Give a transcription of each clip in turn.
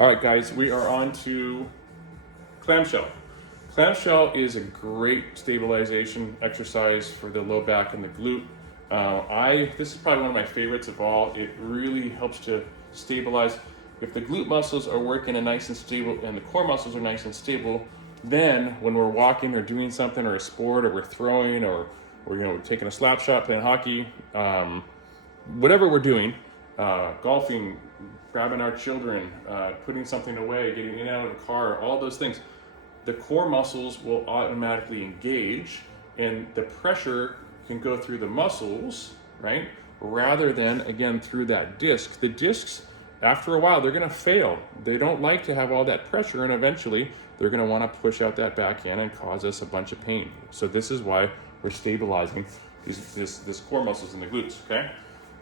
All right, guys, we are on to clamshell. Clamshell is a great stabilization exercise for the low back and the glute. This is probably one of my favorites of all. It really helps to stabilize. If the glute muscles are working and nice and stable and the core muscles are nice and stable, then when we're walking or doing something or a sport or we're throwing or we're taking a slap shot, playing hockey, whatever we're doing, golfing, grabbing our children, putting something away, getting in and out of the car, all those things, the core muscles will automatically engage and the pressure can go through the muscles, right? Rather than, again, through that disc. The discs, after a while, they're gonna fail. They don't like to have all that pressure, and eventually they're gonna wanna push out that back end and cause us a bunch of pain. So this is why we're stabilizing this core muscles in the glutes, okay?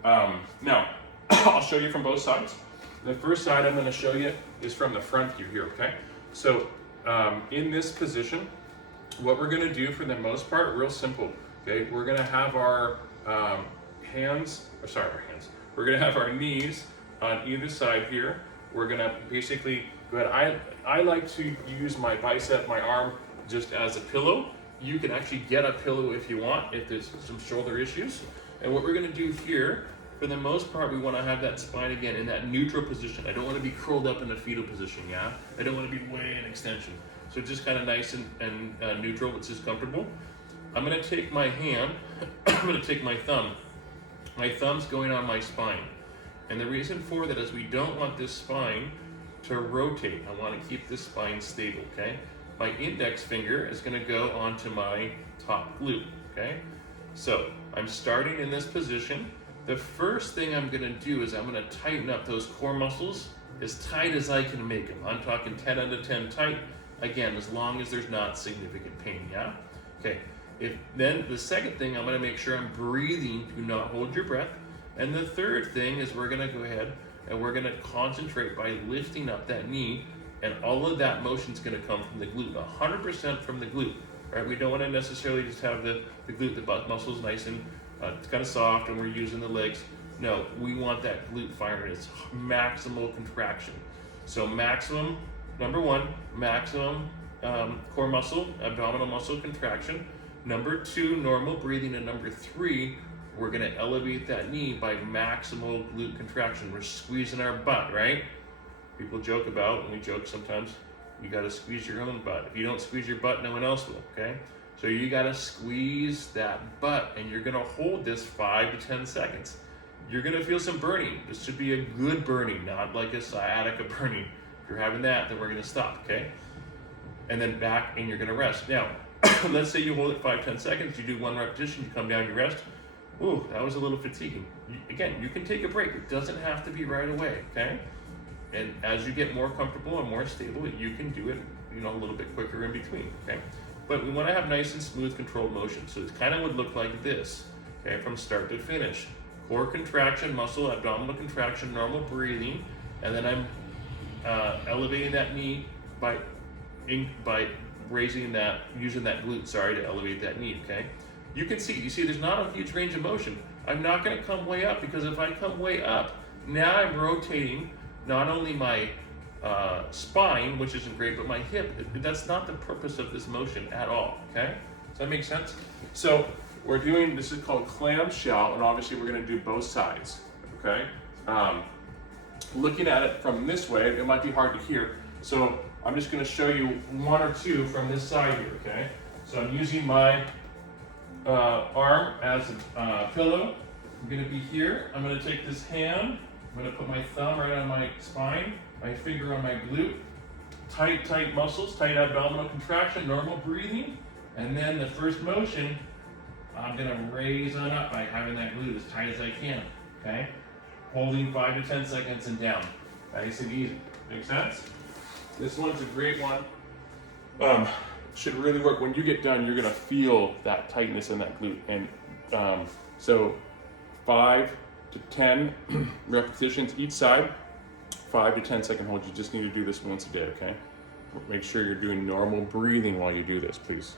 Now, I'll show you from both sides. The first side I'm gonna show you is from the front view here, okay? So in this position, what we're gonna do for the most part, real simple, okay? We're gonna have our we're gonna have our knees on either side here. We're gonna basically go ahead. I like to use my bicep, my arm, just as a pillow. You can actually get a pillow if you want, if there's some shoulder issues. And what we're gonna do here, for the most part, we wanna have that spine again in that neutral position. I don't wanna be curled up in a fetal position, yeah? I don't wanna be way in extension. So just kind of nice and neutral, which is comfortable. I'm gonna take my hand, I'm gonna take my thumb. My thumb's going on my spine. And the reason for that is we don't want this spine to rotate. I wanna keep this spine stable, okay? My index finger is gonna go onto my top glute, okay? So I'm starting in this position. The first thing I'm gonna do is I'm gonna tighten up those core muscles as tight as I can make them. I'm talking 10 out of 10 tight. Again, as long as there's not significant pain, yeah? Okay, then the second thing, I'm gonna make sure I'm breathing, do not hold your breath. And the third thing is we're gonna go ahead and we're gonna concentrate by lifting up that knee, and all of that motion's gonna come from the glute, 100% from the glute, right? We don't wanna necessarily just have the glute, the butt muscles nice and it's kind of soft and we're using the legs. No, we want that glute firing its maximal contraction. So maximum, number one, maximum core muscle, abdominal muscle contraction. Number two, normal breathing. And number three, we're gonna elevate that knee by maximal glute contraction. We're squeezing our butt, right? People joke about, and we joke sometimes, you gotta squeeze your own butt. If you don't squeeze your butt, no one else will, okay? So you gotta squeeze that butt, and you're gonna hold this 5 to 10 seconds. You're gonna feel some burning. This should be a good burning, not like a sciatica burning. If you're having that, then we're gonna stop, okay? And then back, and you're gonna rest. Now, let's say you hold it 5-10 seconds, you do one repetition, you come down, you rest. Ooh, that was a little fatiguing. Again, you can take a break. It doesn't have to be right away, okay? And as you get more comfortable and more stable, you can do it, a little bit quicker in between, okay? But we wanna have nice and smooth controlled motion. So it kind of would look like this, okay, from start to finish. Core contraction, muscle, abdominal contraction, normal breathing, and then I'm elevating that knee by raising that, using that glute, to elevate that knee, okay? You see there's not a huge range of motion. I'm not gonna come way up, because if I come way up, now I'm rotating not only my spine, which isn't great, but my hip. That's not the purpose of this motion at all, okay? Does that make sense? So this is called clamshell, and obviously we're gonna do both sides, okay? Looking at it from this way, it might be hard to hear. So I'm just gonna show you one or two from this side here, okay? So I'm using my arm as a pillow. I'm gonna be here. I'm gonna take this hand. I'm gonna put my thumb right on my spine, my finger on my glute. Tight muscles, tight abdominal contraction, normal breathing. And then the first motion, I'm gonna raise on up by having that glute as tight as I can, okay? Holding 5 to 10 seconds and down. Nice and easy. Make sense? This one's a great one. Should really work. When you get done, you're gonna feel that tightness in that glute. And so 5 to 10 repetitions each side, 5 to 10 second hold. You just need to do this once a day, okay? Make sure you're doing normal breathing while you do this, please.